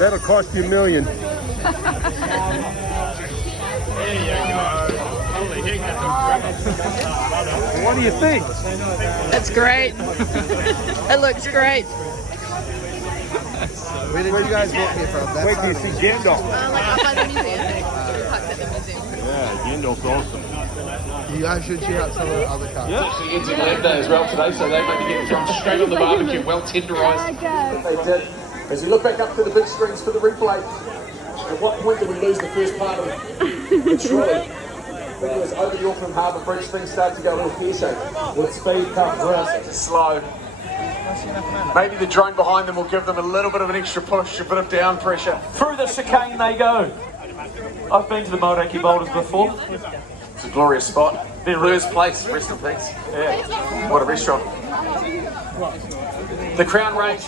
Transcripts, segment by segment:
That'll cost you $1 million. There you go. Holy heck, What do you think? That's great. It looks great. Where did you guys walk here from? Wait till you see Gandalf. Like up by the museum. We parked at the museum. Yeah, Gandalf's awesome. You guys should check out some of the other cars. Yeah. Actually, it's a lamb day as well today, so they may be getting thrown straight on the barbecue, well tenderised. They did. As we look back up to the big screens for the replay, at what point did we lose the first part of the trolley? Because over the Auckland Harbour Bridge, things start to go a little pear-shaped. With speed comes risk. Slow. Maybe the drone behind them will give them a little bit of an extra push, a bit of down pressure. Through the chicane they go. I've been to the Mauraki Boulders before. It's a glorious spot. Blur's Place, rest in peace. Yeah. What a restaurant. The Crown Range.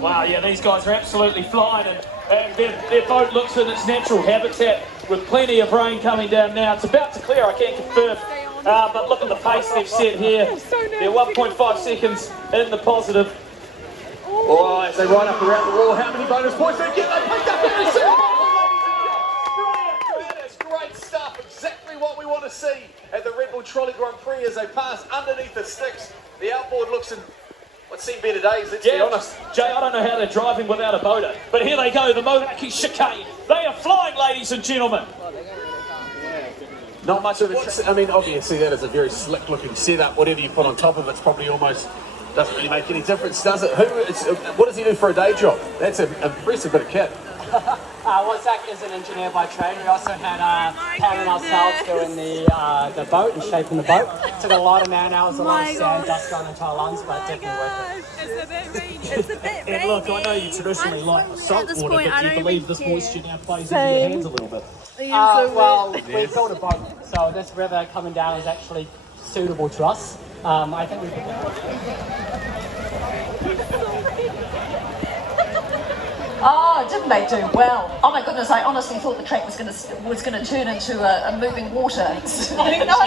Wow, yeah, these guys are absolutely flying, and their boat looks in its natural habitat with plenty of rain coming down now. It's about to clear, I can't confirm. But look at the pace they've set here. They're 1.5 seconds in the positive. Oh, as they ride up around the wall, how many bonus points they get? They picked up every single one. Brilliant. That is great stuff. Exactly what we want to see at the Redbull Trolley Grand Prix as they pass underneath the sticks. The outboard looks in what's seen better days, let's be honest. Jay, I don't know how they're driving without a boater, but here they go, the Mauraki chicane. They are flying, ladies and gentlemen. Not much of a... I mean, obviously that is a very slick looking setup. Whatever you put on top of it's probably almost... doesn't really make any difference, does it? What does he do for a day job? That's an impressive bit of kit. Well, Zach is an engineer by trade. We also had Pam and ourselves doing the boat and shaping the boat. Took a lot of man hours, a lot of sand, dust going into our lungs, but definitely worth it. It's a bit rainy. It's a bit rainy. And look, I know you traditionally like salt this water, point, but I do you don't believe even this care. moisture now plays into your hands a little bit? Well, we built a boat, so this river coming down is actually suitable to us. I think we could... Oh, didn't they do well? Oh my goodness, I honestly thought the track was going to turn into a moving water. I know.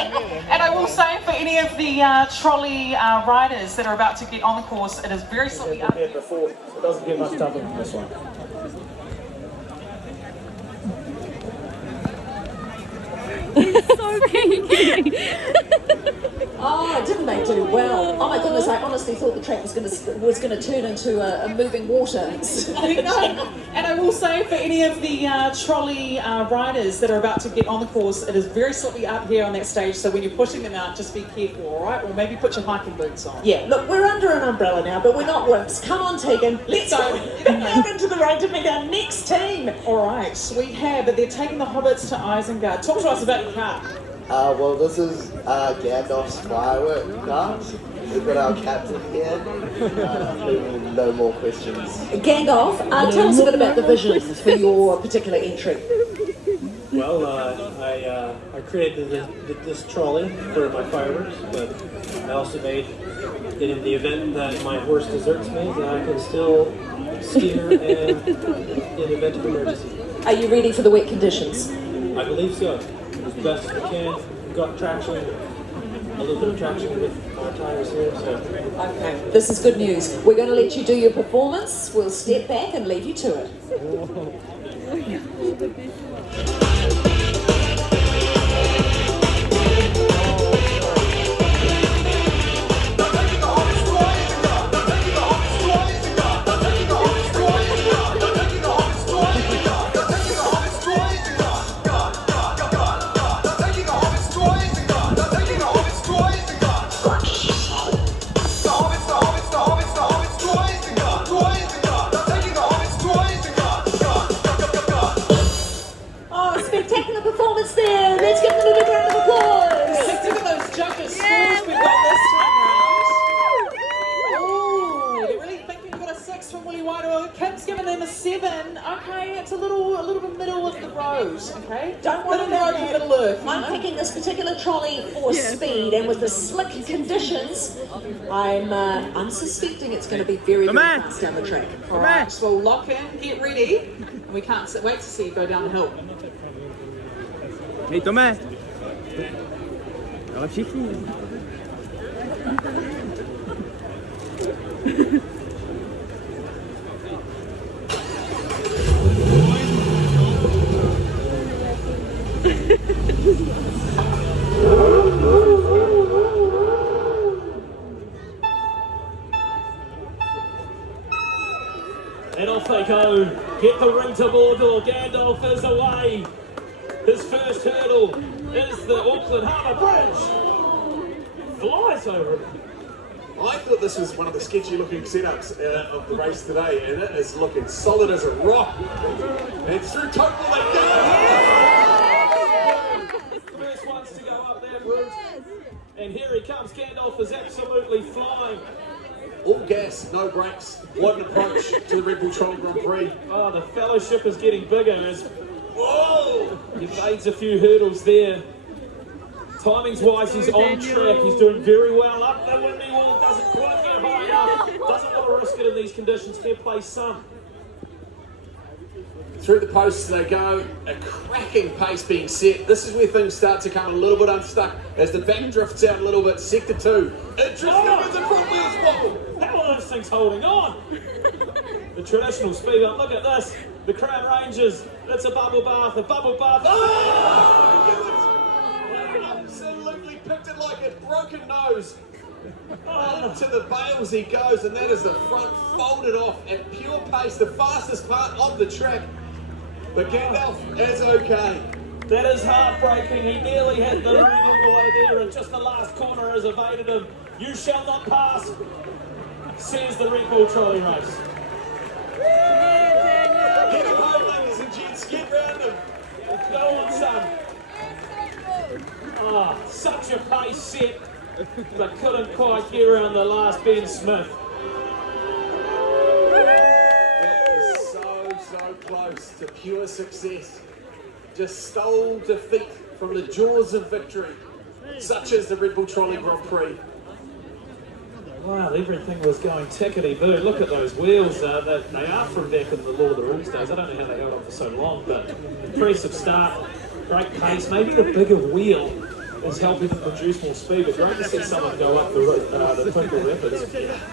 And I will say for any of the trolley riders that are about to get on the course, it is very slightly up. Before, it doesn't get much tougher than this one. So kinky. Oh, didn't they do well? Oh my goodness, I honestly thought the track was going to turn into a moving water. I know. And I will say for any of the trolley riders that are about to get on the course, it is very slippery up here on that stage, so when you're pushing them out, just be careful, all right? Or maybe put your hiking boots on. Yeah, look, we're under an umbrella now, but we're not wimps. Come on, Tegan, let's go out into the rain to meet our next team. All right, we have, but they're taking the Hobbits to Isengard. Talk to us about your car. Well, this is Gandalf's firework cart. We've got our captain here. No more questions. Gandalf, tell us a bit about the vision for your particular entry. Well, I created this trolley for my fireworks, but I also made it in the event that my horse deserts me, that I can still steer and in event of emergency. Are you ready for the wet conditions? I believe so. As best as we can. We've got traction, a little bit of traction with our tires here, so. Okay, this is good news. We're going to let you do your performance. We'll step back and leave you to it. Spectacular performance there. Let's give them a big round of applause. Look at those judges' scores we've got this time round. Oh, they're really thinking we've got a 6 from Willie White. Kim's giving them a 7. Okay, it's a little bit middle of the road. Okay, Don't worry about that. Middle Earth. I'm picking this particular trolley for speed, and with the slick conditions, I'm suspecting it's going to be very fast down the track. All right, so we'll lock in, get ready, and we can't wait to see you go down the hill. Hej Tomé! Ale všichni. off they go. Get the ring to Mordor. Gandalf is away. His first hurdle is the Auckland Harbour Bridge. Flies over it. I thought this was one of the sketchy looking setups of the race today, and it is looking solid as a rock. And through total they go! First ones to go up that route. And here he comes. Gandalf is absolutely flying. All gas, no brakes. What an approach to the Red Bull Trolley Grand Prix. Oh, the fellowship is getting bigger as Whoa! he fades a few hurdles there. Timings wise, he's on track. He's doing very well. Up the windy wall, doesn't quite get high enough. Doesn't want to risk it in these conditions. Fair play, some. Through the posts they go, a cracking pace being set. This is where things start to come a little bit unstuck as the back drifts out a little bit. Sector 2. Interesting as a front wheels wobble. How are those things holding on? The traditional speed up. Look at this. The Crown Rangers. It's a bubble bath. A bubble bath. Oh! Absolutely picked it like a broken nose. Into the bales he goes, and that is the front folded off at pure pace, the fastest part of the track. But Gandalf is okay. That is heartbreaking. He nearly hit the ring all the way there, and just the last corner has evaded him. You shall not pass, says the Red Bull Trolley race. Get him home, ladies and gents. Get round him. Go on, son. Ah, such a pace set, but couldn't quite get around the last Ben Smith. That was so close to pure success. Just stole defeat from the jaws of victory, such as the Red Bull Trolley Grand Prix. Wow, everything was going tickety-boo. Look at those wheels. They are from back in the Lord of the Rings days. I don't know how they held on for so long, but impressive start, great pace. Maybe the bigger wheel is helping to produce more speed, but great to see someone go up the Twinkle Rapids.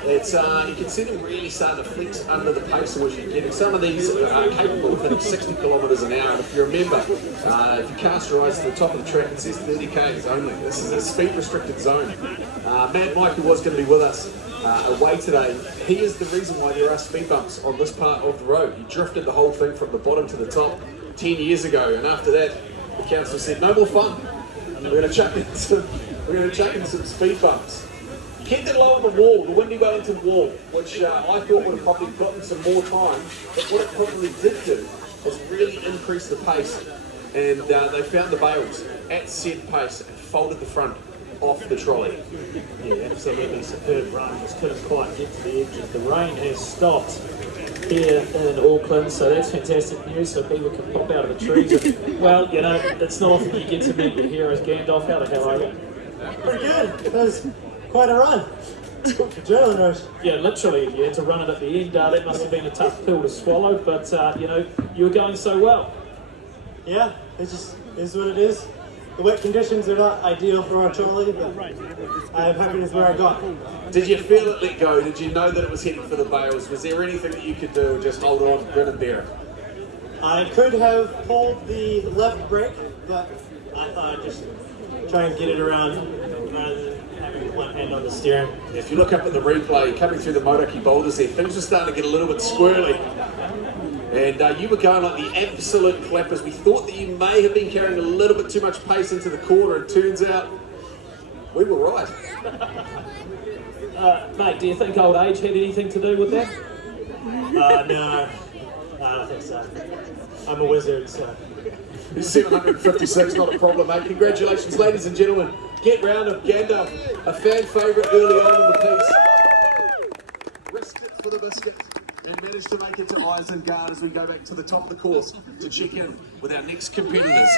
It's you can see them really starting to flex under the pace in which you're getting. Some of these are capable of hitting 60 kilometres an hour, and if you remember, if you cast your eyes to the top of the track, it says 30 k's only. This is a speed restricted zone. Mad Mike, who was going to be with us away today, he is the reason why there are speed bumps on this part of the road. He drifted the whole thing from the bottom to the top 10 years ago, and after that, the council said, no more fun. We're going to chuck in some speed bumps. Kept it low on the wall, the Windy Wellington wall, which I thought would have probably gotten some more time, but what it probably did do is really increase the pace, and they found the bales at said pace and folded the front off the trolley. Yeah, absolutely superb run. Just couldn't quite get to the edges. The rain has stopped here in Auckland, so that's fantastic news, so people can pop out of the trees. And, well, you know, it's not often you get to meet your heroes. Gandalf, how the hell are you? Pretty good. That was quite a run. It's good for adrenaline rush. Yeah, literally, you had to run it at the end. That must have been a tough pill to swallow, but, you know, you were going so well. Yeah, it just is what it is. The wet conditions are not ideal for our trolley, but I'm happy with where I got. Did you feel it let go? Did you know that it was heading for the bales? Was there anything that you could do or just hold on, grin and bear it? I could have pulled the left brake, but I thought I'd just try and get it around rather than having one hand on the steering. If you look up at the replay, coming through the Motoki boulders there, things were starting to get a little bit squirrely. And you were going like the absolute clappers. We thought that you may have been carrying a little bit too much pace into the corner. It turns out we were right. Mate, do you think old age had anything to do with that? No, I don't think so. I'm a wizard, so. 756, not a problem, mate. Congratulations, ladies and gentlemen. Get round of Gandalf, a fan favourite early on in the piece. Risked it for the biscuit and managed to make it to Isengard as we go back to the top of the course to check in with our next competitors.